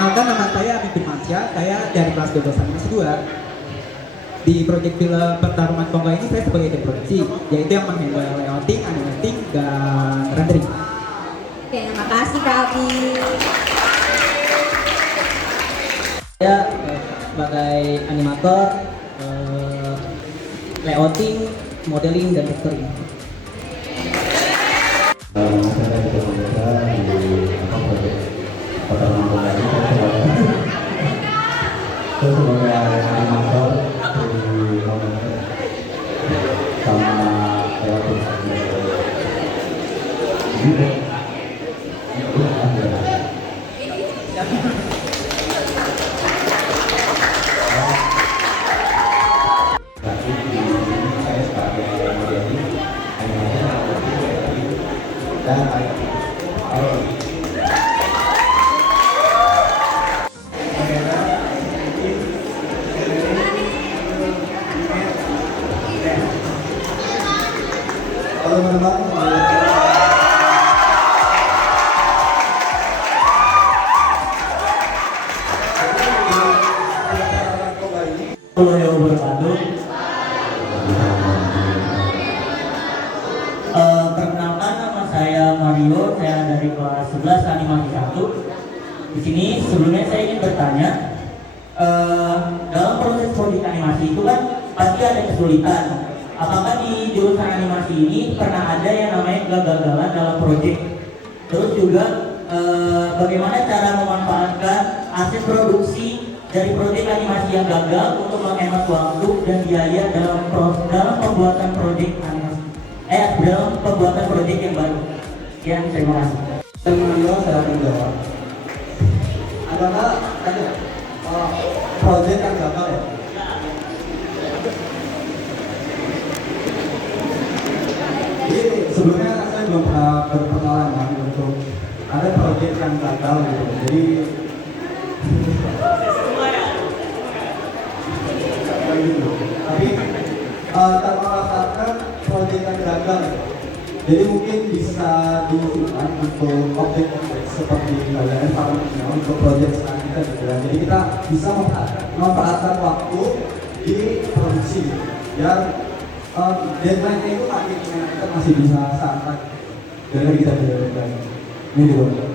Perkenalkan, nama saya Amin Firmansyah, saya dari kelas 12 animasi 2. Di proyek film Pertarungan Tongga ini saya sebagai tim produksi, yaitu yang menghandle layouting, animating, dan rendering. Oke, terima kasih Kak Abi. Saya sebagai animator, layouting, modeling, dan vectoring. Saya juga bekerja di proyek Pertarungan Tongga ini. Saya sebagai animator di Momen sama layouting. Halo yang berpadu. Perkenalkan, nama saya Mario, saya dari kelas 11 animasi 1. Di sini sebelumnya saya ingin bertanya, dalam proses proyek animasi itu kan pasti ada kesulitan. Apakah di jurusan animasi ini pernah ada yang namanya kegagalan dalam proyek? Terus juga bagaimana cara memanfaatkan aset produksi dari proyek animasi yang gagal untuk menghemat waktu dan biaya dalam pembuatan proyek animasi, dalam pembuatan proyek yang baru. Sekian, terima kasih. Mario, saya menjawab. Adalah tadi proyek yang gagal ya. Jadi sebelumnya saya belum pernah berpengalaman untuk ada proyek yang gagal gitu. Jadi tapi tanpa merasakan proyek yang gagal, jadi mungkin bisa diusulkan untuk objek-objek seperti misalnya environment untuk proyek selanjutnya gitu ya. Jadi kita bisa memanfaatkan waktu di produksi biar deadline itu akhirnya kita masih bisa santai dan kita deadline ini dulu.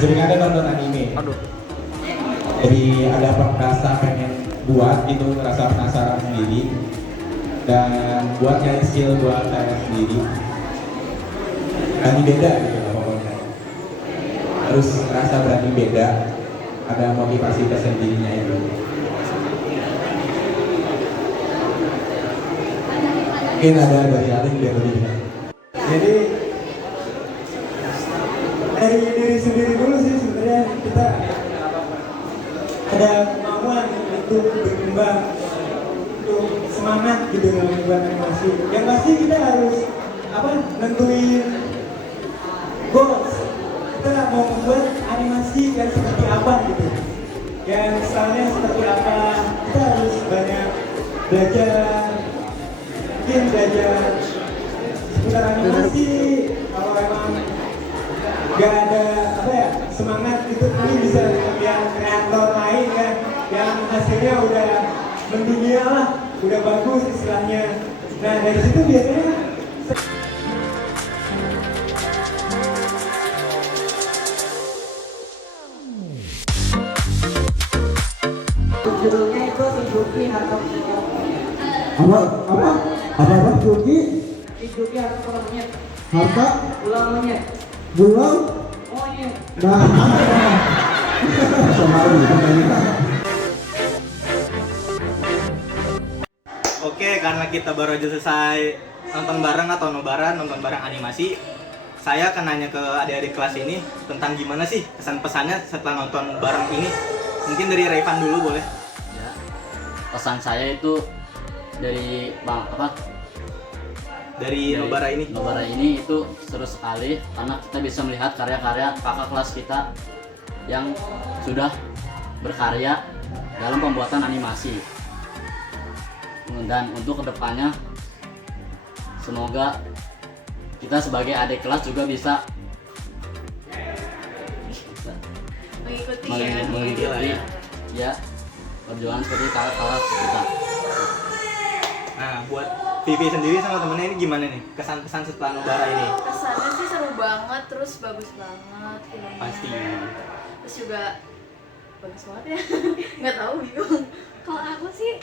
Sering ada nonton anime. Jadi ada rasa pengen buat itu, rasa penasaran sendiri dan buat nyari skill buat saya sendiri. Berani beda gitu lah pokoknya. Harus rasa berani beda, ada motivasi tersendirinya itu. Mungkin ada dari Aling dia lebih. Jadi dari diri sendiri dulu sih sebenarnya kita ada kemauan untuk berkembang, untuk semangat gitu dalam membuat animasi. Yang pasti kita harus nentuin goals. Kita mau membuat animasi yang seperti apa gitu, yang stylenya seperti apa. Kita harus banyak belajar, mungkin belajar seputar animasi. Kalau emang gak ada semangat itu, ini bisa lihat kreator lain kan yang hasilnya udah mendunia lah, udah bagus istilahnya. Nah dari situ biasanya Judulnya itu Hidupi Harta apa Juki Hidupi Harta Pulau Monyet. harta Pulau Monyet. bulan Monyet. nah Oke, karena kita baru aja selesai nonton bareng atau nobaran, nonton bareng animasi, saya akan nanya ke adik-adik kelas ini tentang gimana sih kesan pesannya setelah nonton bareng ini. Mungkin dari Rayvan dulu boleh. Ya, pesan saya itu dari Dari Nobara ini. Nobara ini itu seru sekali karena kita bisa melihat karya-karya kakak kelas kita yang sudah berkarya dalam pembuatan animasi. Dan untuk kedepannya semoga kita sebagai adik kelas juga bisa mengikuti ya perjuangan seperti kakak kelas kita. Nah, buat Vivi sendiri sama temennya ini gimana nih? Kesan-kesan setelah Nobara ini? Kesannya sih seru banget, terus bagus banget filmnya. Pasti. Terus juga bagus banget ya. Nggak tahu, bingung. Kalau aku sih,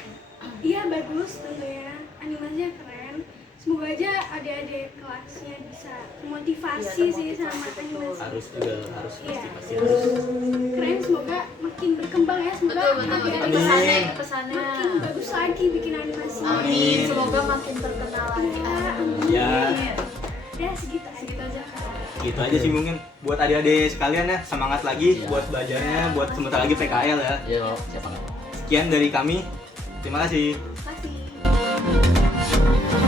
iya bagus tentunya, animasinya keren. Semoga aja adik-adik kelasnya bisa motivasi Iya, sih sama termotivasi, betul. animasi. Harus Iya. pasti harus. Keren, semoga makin berkembang ya. Semoga Betul, betul, betul. adik-adik Pesannya, Amin. itu pesannya. makin bagus lagi bikin animasi. Amin. Semoga makin terkenal lagi. Iya, amin. Ya. Ya segitu aja. Segitu aja. Gitu aja sih mungkin buat adik-adik sekalian ya, semangat lagi Iya. buat belajarnya, buat sebentar lagi PKL ya. Ya, siapa nggak? Sekian dari kami. Terima kasih. Terima kasih.